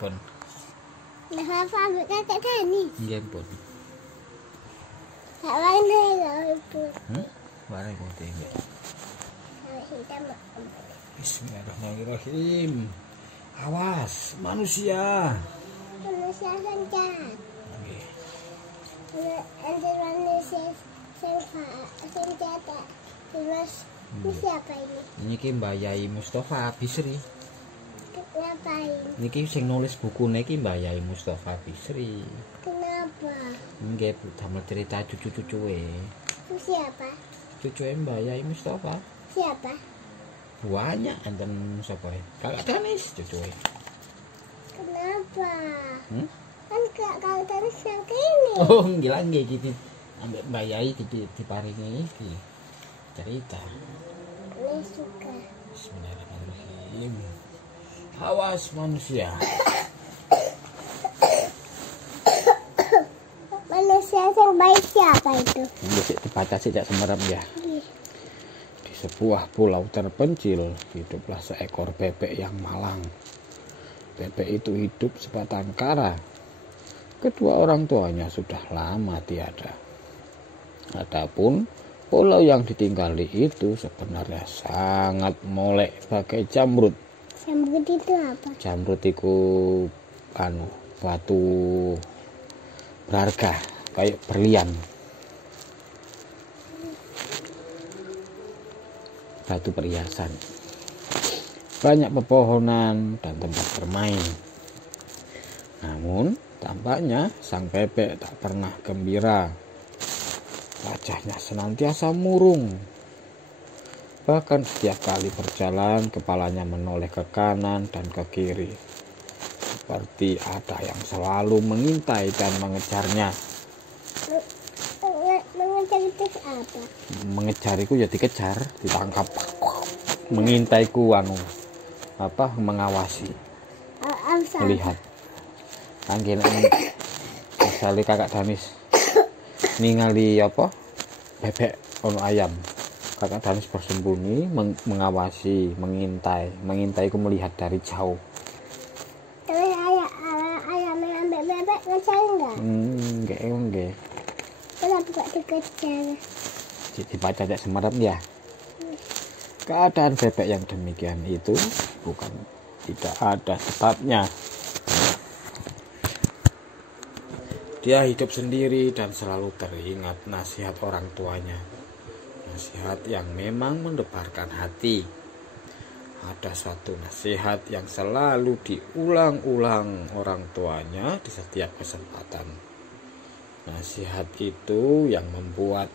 pun. Nah, apa kakak Dani? Nggih pun. Kak mana ya ibu? Bareng putih nggih. Hitam. Bismillahirrahmanirrahim. Awas manusia. Manusia senjata. Nggih. Ada manusia senjata. Terus ini siapa ini? Niki Mbak Yai Mustafa Bisri. Ngapain? Niki sing nulis buku niki Mbak Yai Mustafa Bisri. Kenapa? Nggih, damel cerita cucu-cucuke. Itu siapa? Cucuke Mbak Yai Mustafa. Siapa? Banyak enten sapa e? Kakak Danis cucuke. Kenapa? Kan kakak Danis yang ini. Oh, nggih nggih iki ambek Mbak Yai diparingi iki cerita. Ini suka. Bismillahirrahmanirrahim. Awas manusia. Manusia yang baik siapa itu? Bisa dibaca sejak semerap ya. Di sebuah pulau terpencil hiduplah seekor bebek yang malang. Bebek itu hidup sebatang kara. Kedua orang tuanya sudah lama tiada. Adapun pulau yang ditinggali itu sebenarnya sangat molek bagai jamrut. Jamrut itu apa? Jamrut itu batu berharga kayak berlian. Batu perhiasan. Banyak pepohonan dan tempat bermain. Namun tampaknya sang bebek tak pernah gembira. Wajahnya senantiasa murung. Bahkan setiap kali berjalan, kepalanya menoleh ke kanan dan ke kiri. Seperti ada yang selalu mengintai dan mengejarnya. Mengejar itu apa? Mengejariku ya dikejar, ditangkap. Mengintaiku mengawasi. Melihat. Anggene misalnya kakak Danis ningali bebek ono ayam. Kakak Danis bersembunyi, mengawasi, mengintaiku melihat dari jauh. Terus ayam yang ambil bebek ngejar enggak? Enggak. Kenapa gak dikejar? Dibaca cak semerap ya. Keadaan bebek yang demikian itu tidak ada sebabnya. Dia hidup sendiri dan selalu teringat nasihat orang tuanya. Nasihat yang memang mendebarkan hati. Ada suatu nasihat yang selalu diulang-ulang orang tuanya di setiap kesempatan. Nasihat itu yang membuat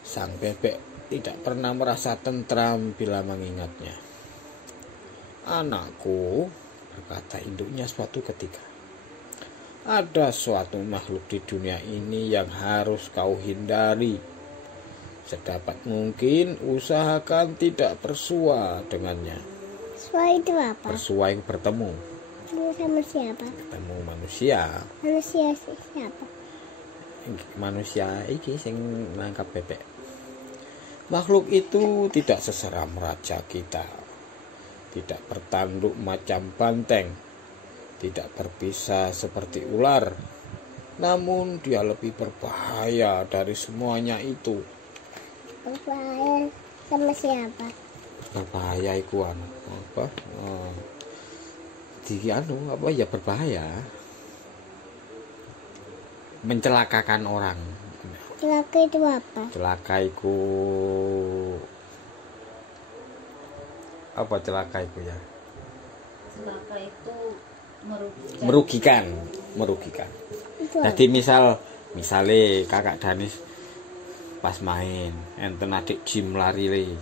sang bebek tidak pernah merasa tentram bila mengingatnya. Anakku, berkata induknya suatu ketika, ada suatu makhluk di dunia ini yang harus kau hindari. Sedapat mungkin usahakan tidak bersua dengannya. Bersua itu apa? Bersua itu bertemu. Sama siapa? Ketemu manusia. Manusia siapa? Manusia iki sing nangkap bebek. Makhluk itu tidak seseram raja kita. Tidak bertanduk macam banteng. Tidak berbisa seperti ular. Namun dia lebih berbahaya dari semuanya itu. Berbahaya sama siapa? Berbahaya iku berbahaya. Mencelakakan orang. Celaka itu apa? Celaka iku ya? Celaka itu merugikan. Jadi misalnya kakak Danis pas main enten adik gym lari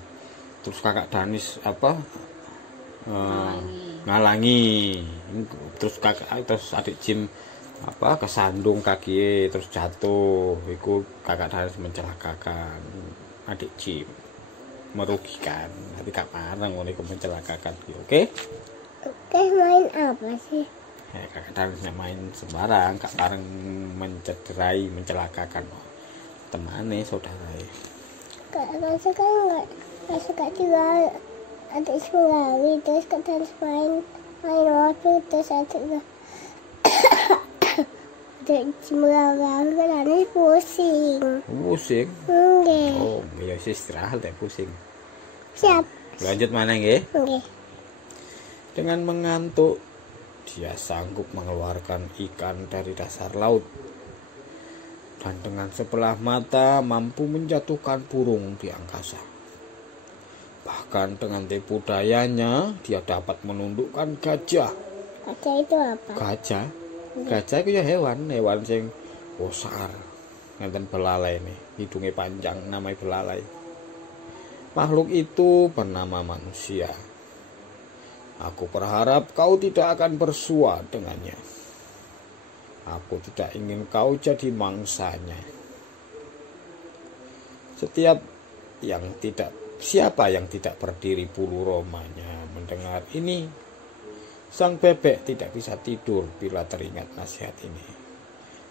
terus kakak Danis ngalangi terus adik gym kesandung kaki terus jatuh, itu kakak Danis mencelakakan adik gym, merugikan. Tapi gak parang ngono iku mencelakakan. Oke, main apa sih? Kakak Danis main sembarang, gak parang mencederai, mencelakakan temane saudara. Kakak suka nggak suka juga adik sekali terus kakak Danis main main waktu itu satu ada ini pusing. Pusing. Nggih. Oh, ya sih istirahat ya pusing. Siap. Lanjut mana nggih? Nggih. Dengan mengantuk, dia sanggup mengeluarkan ikan dari dasar laut. Dan dengan sebelah mata mampu menjatuhkan burung di angkasa. Bahkan dengan tipu dayanya, dia dapat menundukkan gajah. Gajah itu apa? Gajah? Gajah itu ya hewan sing besar. Ngeten belalai nih, hidungnya panjang, namanya belalai. Makhluk itu bernama manusia. Aku berharap kau tidak akan bersua dengannya. Aku tidak ingin kau jadi mangsanya. Siapa yang tidak berdiri bulu romanya mendengar ini? Sang bebek tidak bisa tidur bila teringat nasihat ini.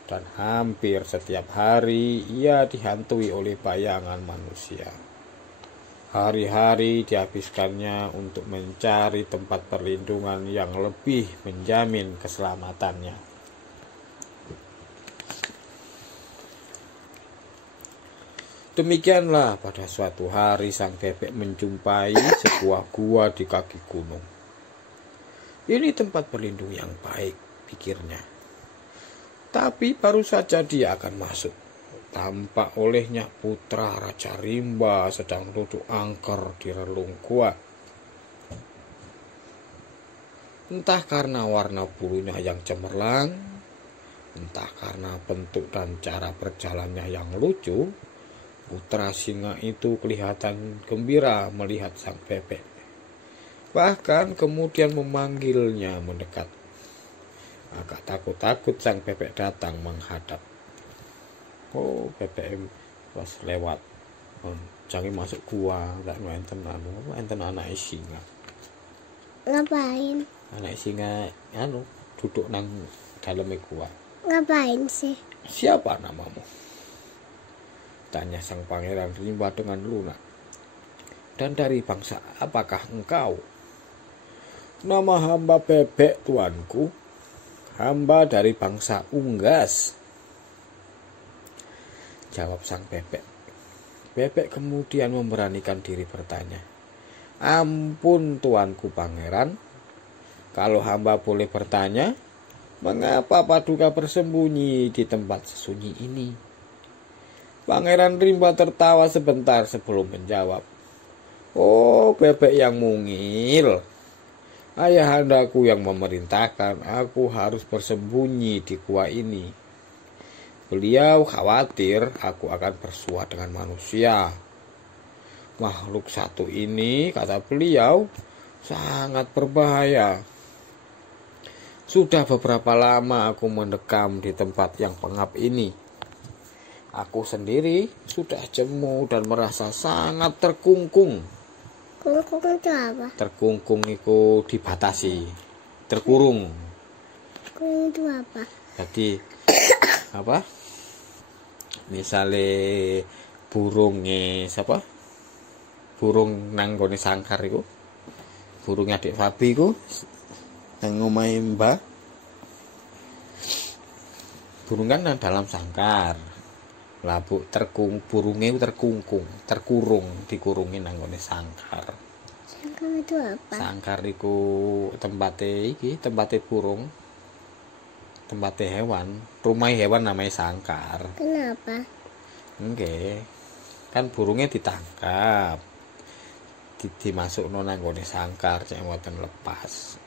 Dan hampir setiap hari ia dihantui oleh bayangan manusia. Hari-hari dihabiskannya untuk mencari tempat perlindungan yang lebih menjamin keselamatannya. Demikianlah pada suatu hari sang bebek menjumpai sebuah gua di kaki gunung. Ini tempat berlindung yang baik, pikirnya. Tapi baru saja dia akan masuk, tampak olehnya putra Raja Rimba sedang duduk angker di relung gua. Entah karena warna bulunya yang cemerlang, entah karena bentuk dan cara berjalannya yang lucu, putra singa itu kelihatan gembira melihat sang bebek. Bahkan kemudian memanggilnya mendekat. Agak takut-takut sang bebek datang menghadap. Oh, BBM pas lewat. Jangan masuk gua, enggak enten anak singa. Ngapain? Anak singa duduk nang dalam gua. Ngapain sih? Siapa namamu? Tanya sang pangeran Rimba dengan lunak. Dan dari bangsa apakah engkau? Nama hamba bebek, tuanku. Hamba dari bangsa unggas, jawab sang bebek. Bebek kemudian memberanikan diri bertanya, ampun tuanku pangeran, kalau hamba boleh bertanya, mengapa Paduka bersembunyi di tempat sesunyi ini? Pangeran Rimba tertawa sebentar sebelum menjawab. Oh, bebek yang mungil. Ayahandaku yang memerintahkan aku harus bersembunyi di gua ini. Beliau khawatir aku akan bersua dengan manusia. Makhluk satu ini, kata beliau, sangat berbahaya. Sudah beberapa lama aku mendekam di tempat yang pengap ini. Aku sendiri sudah jemu dan merasa sangat terkungkung. Kungkung itu apa? Terkungkung itu dibatasi, terkurung. Kungkung itu apa? Jadi apa? Misalnya burungnya siapa? Burung nanggone sangkar itu. Burungnya adik Fabi itu nang omahe Mbah. Burung kan dalam sangkar. Labu burungnya terkungkung, terkurung, dikurungin nanggone sangkar. Sangkar itu apa? Sangkar itu tempatnya burung, tempatnya hewan, rumah hewan namanya sangkar. Kenapa? Enggak, kan burungnya ditangkap, dimasuk nanggone sangkar, cek mboten lepas.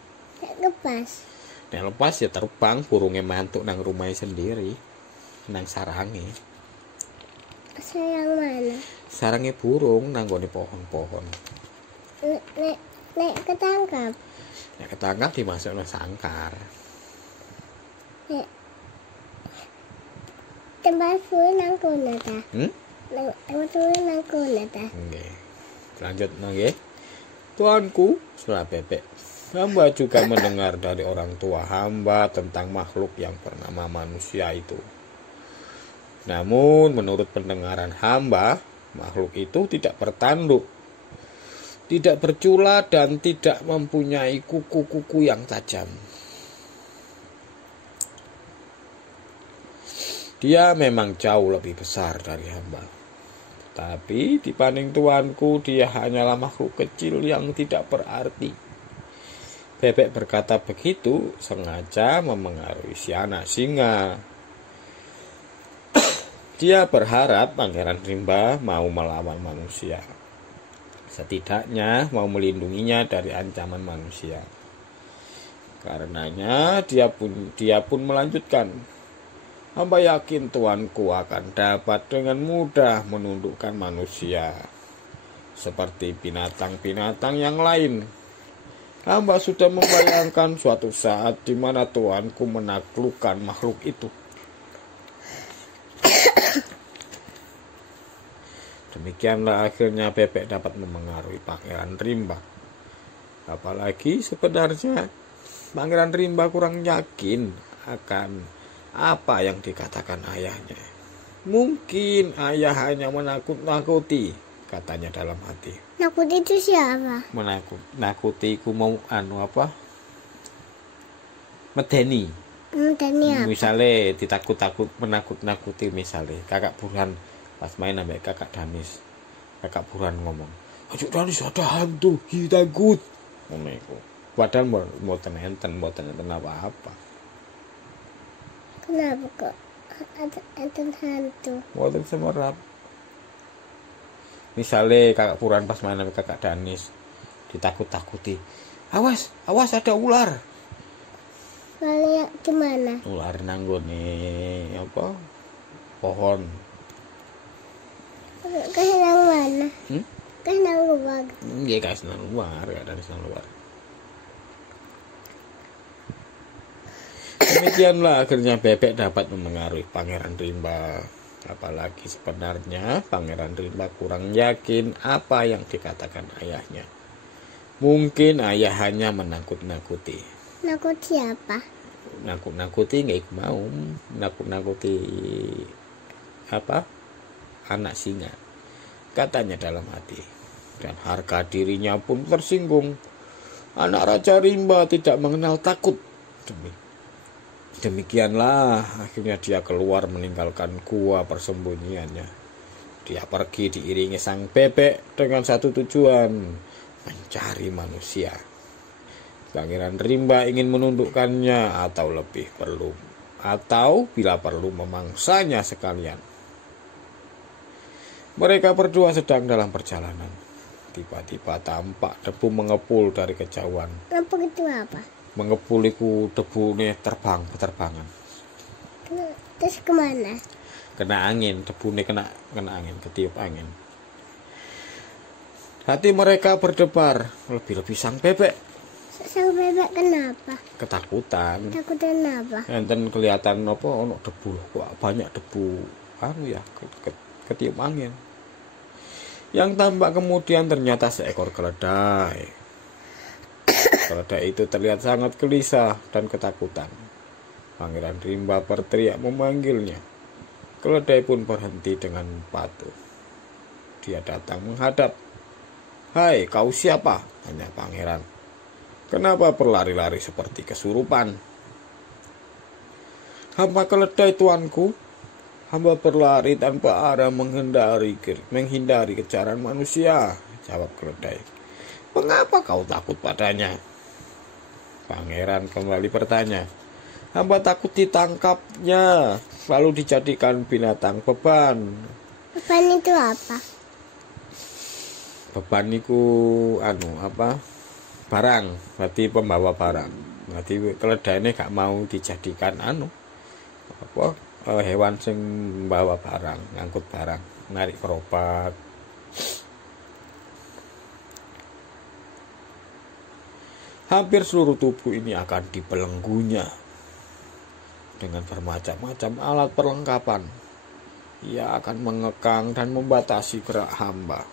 Lepas. Nek lepas ya terbang, burungnya mantuk nang rumahnya sendiri, nang sarangnya. Sarang mana? Sarangnya burung nanggone pohon-pohon. Nek ketangkap. Nek ketangkap dimasuk nang sangkar. Nek tempat burung nang kono ta? Tempat burung nang kono ta? Nggih. Lanjut nggih. Tuanku, setelah bebek. Hamba juga mendengar dari orang tua hamba tentang makhluk yang bernama manusia itu. Namun menurut pendengaran hamba, makhluk itu tidak bertanduk. tidak bercula dan tidak mempunyai kuku-kuku yang tajam. Dia memang jauh lebih besar dari hamba. Tapi dibanding tuanku, dia hanyalah makhluk kecil yang tidak berarti. Bebek berkata begitu sengaja memengaruhi si anak singa. Dia berharap Pangeran Rimba mau melawan manusia. Setidaknya mau melindunginya dari ancaman manusia. Karenanya dia pun melanjutkan. Hamba yakin tuanku akan dapat dengan mudah menundukkan manusia. Seperti binatang-binatang yang lain. Hamba sudah membayangkan suatu saat di mana tuanku menaklukkan makhluk itu. Demikianlah akhirnya bebek dapat memengaruhi Pangeran Rimba. Apalagi sebenarnya Pangeran Rimba kurang yakin akan apa yang dikatakan ayahnya. Mungkin ayah hanya menakut-nakuti, katanya dalam hati. Nakut itu siapa? Nakuti ku mau medeni. Tani apa? Misalnya ditakut-takut, menakut-nakuti misalnya. Kakak Burhan pas main sampai kakak Danis. Kakak Burhan ngomong, "Ajuk Danis ada hantu, takut." Ngono iku. Padahal mboten enten apa-apa. Kenapa kok ada hantu? Mboten semerap. Misalnya kakak Burhan pas main sampai kakak Danis ditakut-takuti. Awas ada ular. Lihat di mana? Ular nanggone pohon. Kasih nang mana? Kasih nang luar. Nggih kasih nang luar, gak dari nang luar. Demikianlah akhirnya bebek dapat memengaruhi Pangeran Rimba. Apalagi sebenarnya Pangeran Rimba kurang yakin apa yang dikatakan ayahnya. Mungkin ayah hanya menakut-nakuti. Nakut siapa? Nakut-nakuti nggak mau. Nakut-nakuti anak singa. Katanya dalam hati. Dan harga dirinya pun tersinggung. Anak Raja Rimba tidak mengenal takut. Demikianlah akhirnya dia keluar meninggalkan gua persembunyiannya. Dia pergi diiringi sang bebek dengan satu tujuan, mencari manusia. Pangeran Rimba ingin menundukkannya atau bila perlu memangsanya sekalian. Mereka berdua sedang dalam perjalanan. Tiba-tiba tampak debu mengepul dari kejauhan. Apa itu apa? Mengepul itu debu nih beterbangan. Terus kemana? Kena angin, debu nih kena angin, ketiup angin. Hati mereka berdebar, lebih-lebih sang bebek. Sang bebek kenapa? Ketakutan. Takutan apa? Enten kelihatan ono debu, kok banyak debu ketiup angin. Yang tampak kemudian ternyata seekor keledai. Keledai itu terlihat sangat gelisah dan ketakutan. Pangeran Rimba berteriak memanggilnya. Keledai pun berhenti dengan patuh. Dia datang menghadap. "Hai, kau siapa?" tanya pangeran. "Kenapa berlari-lari seperti kesurupan?" "Hamba keledai, tuanku. Hamba berlari tanpa arah menghindari kejaran manusia," jawab keledai. "Mengapa kau takut padanya?" Pangeran kembali bertanya. "Hamba takut ditangkapnya, lalu dijadikan binatang beban." Beban itu apa? Beban itu barang, berarti pembawa barang. Berarti keledai ini gak mau dijadikan hewan sing membawa barang, ngangkut barang, narik gerobak. Hampir seluruh tubuh ini akan dibelenggunya dengan bermacam-macam alat perlengkapan. Ia akan mengekang dan membatasi gerak hamba.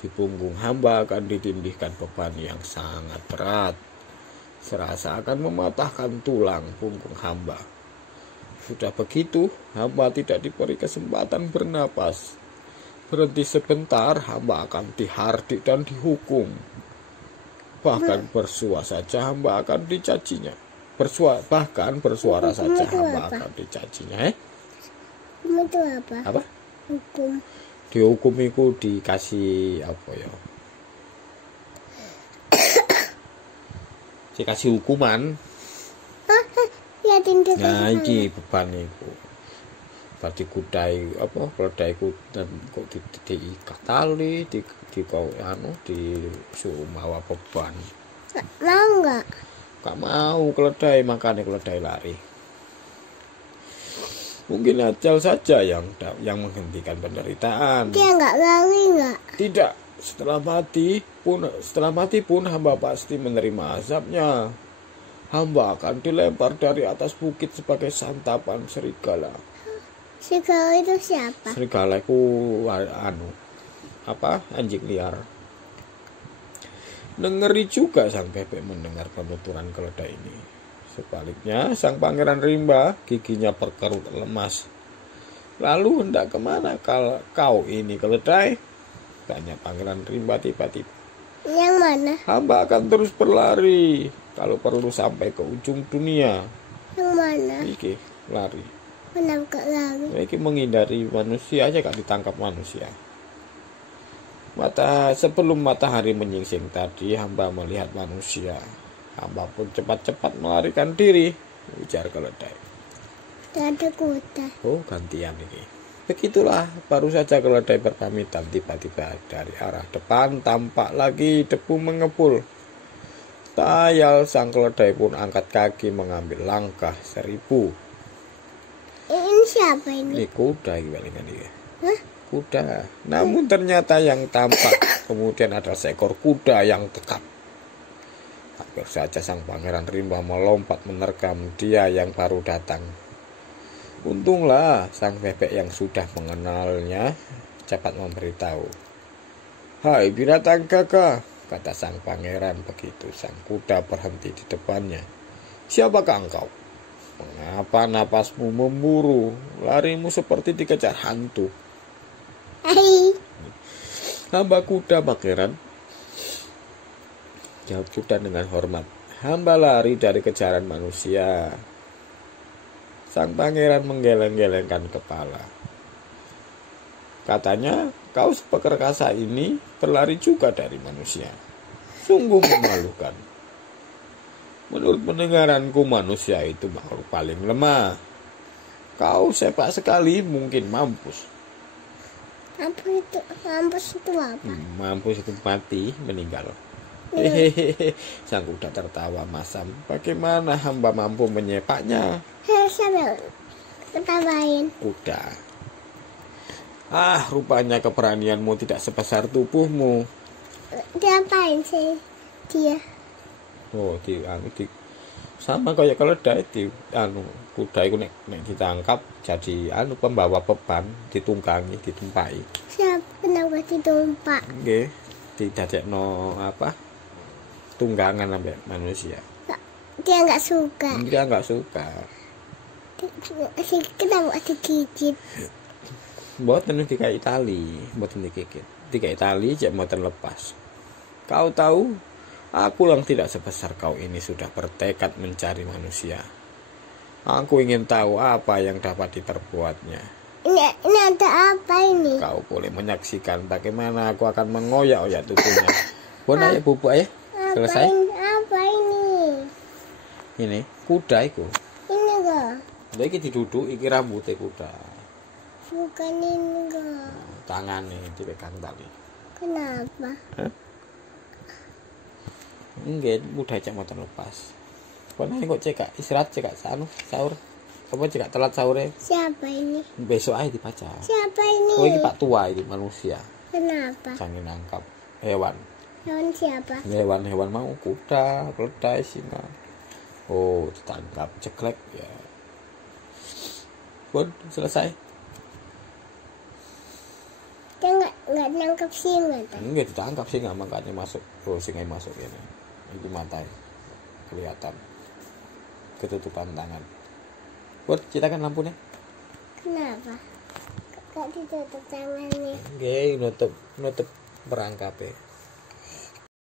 Di punggung hamba akan ditindihkan beban yang sangat berat. serasa akan mematahkan tulang punggung hamba. Sudah begitu, hamba tidak diberi kesempatan bernapas. Berhenti sebentar, hamba akan dihardik dan dihukum. Bahkan bersuara saja hamba akan dicacinya. Bahkan bersuara saja hamba akan dicacinya. Hukum itu apa? Apa? Hukum. Dihukum itu dikasih apa ya? Dikasih hukuman. Ya tindak. Nah, iki beban iku. Tadi kudai apa keledaiku dan kok diikat tali, di kau disuruh bawa beban. Mau nggak? Gak mau keledai, makanya keledai lari. Mungkin ajal saja yang menghentikan penderitaan. Dia nggak lari nggak? Tidak, setelah mati pun hamba pasti menerima azabnya. Hamba akan dilempar dari atas bukit sebagai santapan serigala. Serigala itu siapa? Serigala itu anjing liar. Ngeri juga sang bebek mendengar penuturan keledai ini. Sebaliknya, sang pangeran rimba giginya berkerut lemas. Lalu hendak kemana kau ini keledai? Tanya pangeran rimba tiba-tiba. Yang mana? Hamba akan terus berlari, kalau perlu sampai ke ujung dunia. Yang mana? Iki lari. Kenapa lari? Iki menghindari manusia aja, gak ditangkap manusia. Sebelum matahari menyingsing tadi, hamba melihat manusia. Hamba pun cepat-cepat melarikan diri, ujar keledai. Ada kuda. Oh, gantian ini. Begitulah, baru saja keledai berpamitan, tiba-tiba dari arah depan tampak lagi debu mengepul. Tayal sang keledai pun angkat kaki mengambil langkah 1000. Ini siapa ini? Ini kuda palingan ini. Hah? Kuda. Namun ternyata yang tampak kemudian ada seekor kuda yang tekap. Hampir saja sang pangeran rimba melompat menerkam dia yang baru datang. Untunglah sang bebek yang sudah mengenalnya cepat memberitahu. Hai binatang gagah, kata sang pangeran begitu sang kuda berhenti di depannya. Siapakah engkau? Mengapa napasmu memburu? Larimu seperti dikejar hantu. Hai. Hamba kuda pangeran, jawab kuda dengan hormat. Hamba lari dari kejaran manusia. Sang pangeran menggeleng-gelengkan kepala. Katanya, kau seperkasa ini berlari juga dari manusia. Sungguh memalukan. Menurut pendengaranku, manusia itu makhluk paling lemah. Kau sepak sekali mungkin mampus. Mampus itu apa? Mampus itu mati, meninggal. Hehehe, sang kuda tertawa masam. Bagaimana hamba mampu menyepaknya? Siapa ketawain? Kuda. Rupanya keberanianmu tidak sebesar tubuhmu. Diapain sih dia? Oh, sama kayak keledai kuda itu nek ditangkap jadi pembawa beban, ditumpai. Siapa kenapa ditumpak? Nggih, didadekno tunggangan sampai manusia. Dia nggak suka. Dia nggak suka. Kenapa digigit? Mboten dikai tali, mboten digigit. Dikai tali cek mboten lepas. Kau tahu, aku yang tidak sebesar kau ini sudah bertekad mencari manusia. Aku ingin tahu apa yang dapat diperbuatnya. Ini ada apa ini? Kau boleh menyaksikan bagaimana aku akan mengoyak-oyak tubuhnya. Bona ya bubuk ya. Selesai. Apa ini? Ini kuda itu. Ini kok. Lha iki diduduk iki rambutnya kuda. Bukan ini kok. Tangannya dipegang tali. Kenapa? Enggak, mudah cek motor lepas. Bona kok cekak istirahat cekak sahur. Apa cekak telat sahurnya? Siapa ini? Besok aja dibaca. Siapa ini? Oh, ini Pak Tua ini manusia. Kenapa? Jangan nangkap hewan. Hewan siapa? Hewan mau kuda, keledai, singa. Oh, ditangkap ceklek ya. Pun selesai. Dia nggak nangkap singa kan? Enggak ditangkap singa makanya masuk. Oh, singa masuk ini. Itu mata. kelihatan ketutupan tangan. Buat citakan lampunya. Kenapa? Kok ditutup tangannya? Oke, nutup perangkapnya.